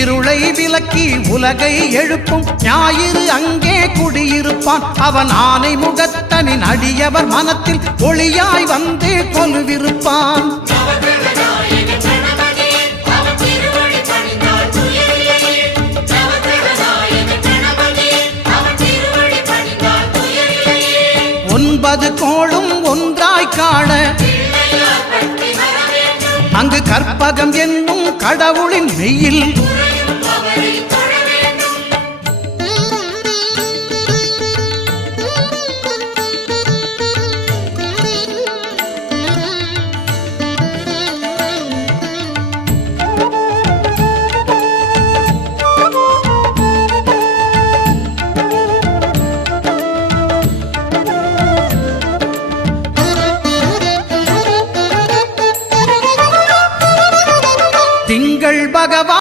இருளை விலக்கி உலகை எழுப்பும் ஞாயிறு அங்கே குடியிருப்பான். அவன் ஆனை முகத்தனின் அடியவர் மனத்தில் ஒளியாய் வந்து கொலுவிருப்பான். ஒன்பது கோளும் ஒன்றாய் காண அங்கு கற்பகம் என்னும் கடவுளின் மெய்யில்